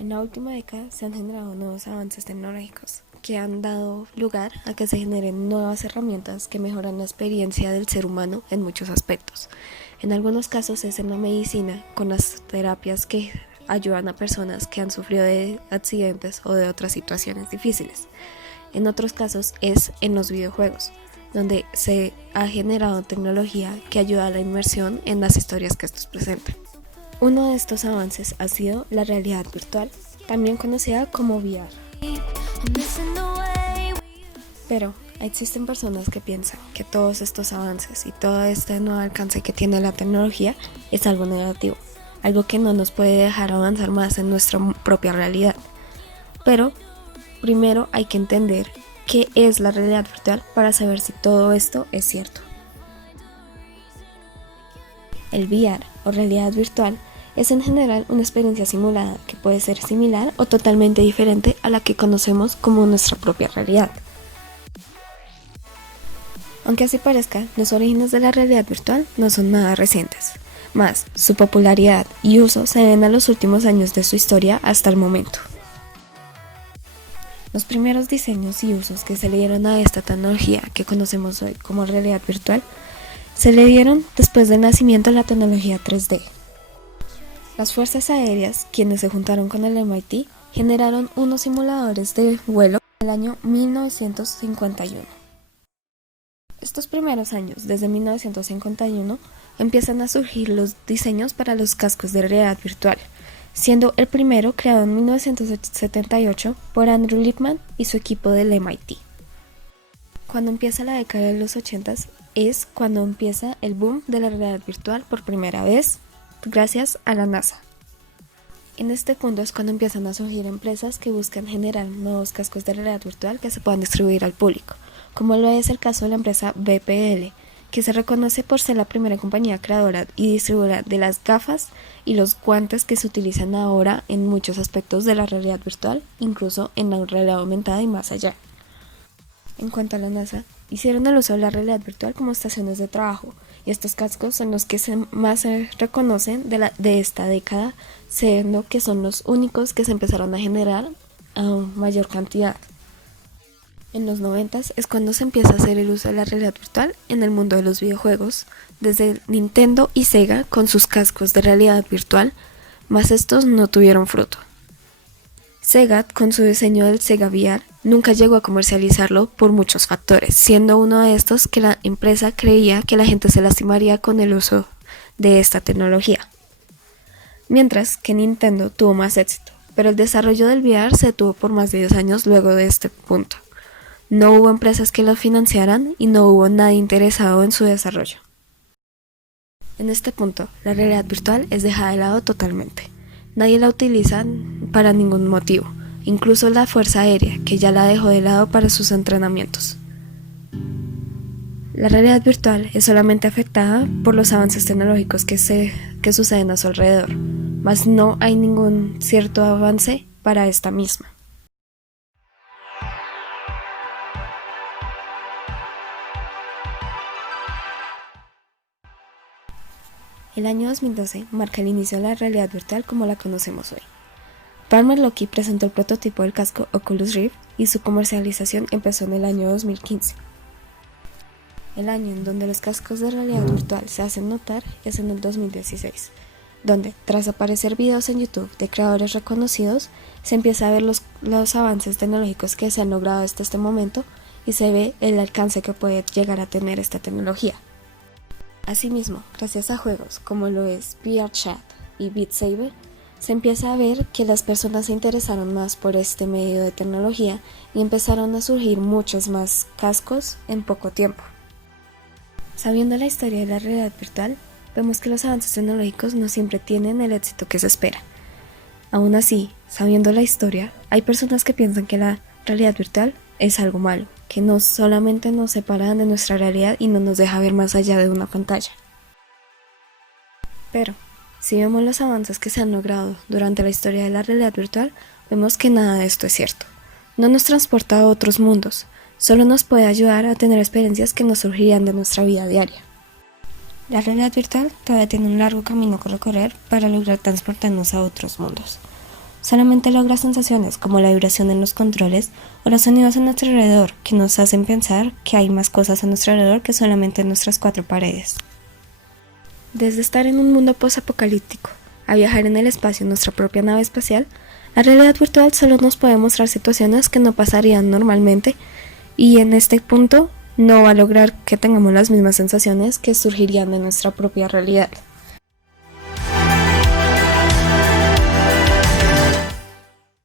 En la última década se han generado nuevos avances tecnológicos que han dado lugar a que se generen nuevas herramientas que mejoran la experiencia del ser humano en muchos aspectos. En algunos casos es en la medicina, con las terapias que ayudan a personas que han sufrido de accidentes o de otras situaciones difíciles. En otros casos es en los videojuegos, donde se ha generado tecnología que ayuda a la inmersión en las historias que estos presentan. Uno de estos avances ha sido la realidad virtual, también conocida como VR. Pero existen personas que piensan que todos estos avances y todo este nuevo alcance que tiene la tecnología es algo negativo, algo que no nos puede dejar avanzar más en nuestra propia realidad. Pero primero hay que entender qué es la realidad virtual para saber si todo esto es cierto. El VR o realidad virtual es en general una experiencia simulada que puede ser similar o totalmente diferente a la que conocemos como nuestra propia realidad. Aunque así parezca, los orígenes de la realidad virtual no son nada recientes, más su popularidad y uso se deben a los últimos años de su historia hasta el momento. Los primeros diseños y usos que se le dieron a esta tecnología que conocemos hoy como realidad virtual se le dieron después del nacimiento de la tecnología 3D. Las fuerzas aéreas, quienes se juntaron con el MIT, generaron unos simuladores de vuelo en el año 1951. Estos primeros años, desde 1951, empiezan a surgir los diseños para los cascos de realidad virtual, siendo el primero creado en 1978 por Andrew Lippman y su equipo del MIT. Cuando empieza la década de los 80 es cuando empieza el boom de la realidad virtual por primera vez, gracias a la NASA. En este punto es cuando empiezan a surgir empresas que buscan generar nuevos cascos de realidad virtual que se puedan distribuir al público, como lo es el caso de la empresa BPL, que se reconoce por ser la primera compañía creadora y distribuidora de las gafas y los guantes que se utilizan ahora en muchos aspectos de la realidad virtual, incluso en la realidad aumentada y más allá. En cuanto a la NASA, hicieron el uso de la realidad virtual como estaciones de trabajo, y estos cascos son los que más se reconocen de esta década, siendo que son los únicos que se empezaron a generar a mayor cantidad. En los 90 es cuando se empieza a hacer el uso de la realidad virtual en el mundo de los videojuegos, desde Nintendo y Sega con sus cascos de realidad virtual, mas estos no tuvieron fruto. Sega, con su diseño del Sega VR, nunca llegó a comercializarlo por muchos factores, siendo uno de estos que la empresa creía que la gente se lastimaría con el uso de esta tecnología. Mientras que Nintendo tuvo más éxito, pero el desarrollo del VR se detuvo por más de 10 años luego de este punto. No hubo empresas que lo financiaran y no hubo nadie interesado en su desarrollo. En este punto, la realidad virtual es dejada de lado totalmente. Nadie la utiliza para ningún motivo, incluso la Fuerza Aérea, que ya la dejó de lado para sus entrenamientos. La realidad virtual es solamente afectada por los avances tecnológicos que suceden a su alrededor, mas no hay ningún cierto avance para esta misma. El año 2012 marca el inicio de la realidad virtual como la conocemos hoy. Palmer Luckey presentó el prototipo del casco Oculus Rift y su comercialización empezó en el año 2015. El año en donde los cascos de realidad virtual se hacen notar es en el 2016, donde, tras aparecer videos en YouTube de creadores reconocidos, se empieza a ver los avances tecnológicos que se han logrado hasta este momento y se ve el alcance que puede llegar a tener esta tecnología. Asimismo, gracias a juegos como lo es VRChat y Beat Saber, se empieza a ver que las personas se interesaron más por este medio de tecnología y empezaron a surgir muchos más cascos en poco tiempo. Sabiendo la historia de la realidad virtual, vemos que los avances tecnológicos no siempre tienen el éxito que se espera. Aún así, sabiendo la historia, hay personas que piensan que la realidad virtual es algo malo, que no solamente nos separa de nuestra realidad y no nos deja ver más allá de una pantalla. Pero, si vemos los avances que se han logrado durante la historia de la realidad virtual, vemos que nada de esto es cierto. No nos transporta a otros mundos, solo nos puede ayudar a tener experiencias que nos surgirían de nuestra vida diaria. La realidad virtual todavía tiene un largo camino que recorrer para lograr transportarnos a otros mundos. Solamente logra sensaciones como la vibración en los controles o los sonidos a nuestro alrededor que nos hacen pensar que hay más cosas a nuestro alrededor que solamente nuestras cuatro paredes. Desde estar en un mundo post-apocalíptico a viajar en el espacio en nuestra propia nave espacial, la realidad virtual solo nos puede mostrar situaciones que no pasarían normalmente y en este punto no va a lograr que tengamos las mismas sensaciones que surgirían de nuestra propia realidad.